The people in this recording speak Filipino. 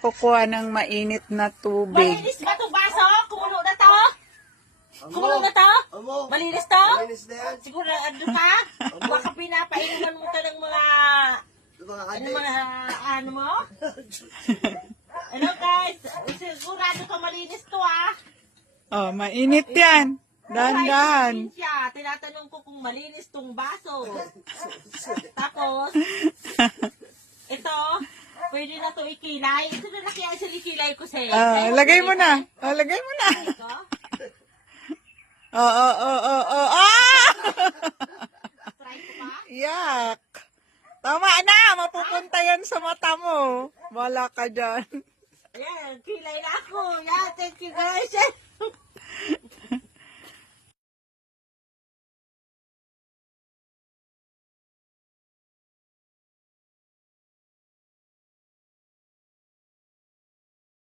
Kukuha ng mainit na tubig. Malinis ba itong baso? Kumulo na to? Kumulo na to? Malinis to? Siguro ano ka? Baka pinapainuman mo ka ng mga... ano mo? Ano guys? Sigurado ka malinis to ah. Oh, mainit yan. Dahan-dahan. Siya, tinatanong ko kung malinis tong baso. Tapos, ito, pwede na to ikilay. Ito na kaya sa ikilay ko sa'yo. Lagay mo na. Lagay mo na. Ito? Try ko pa? Yak. Tama na. Mapupunta yan sa mata mo. Wala ka dyan. Ayan, kilay na ako. Yan, thank you guys.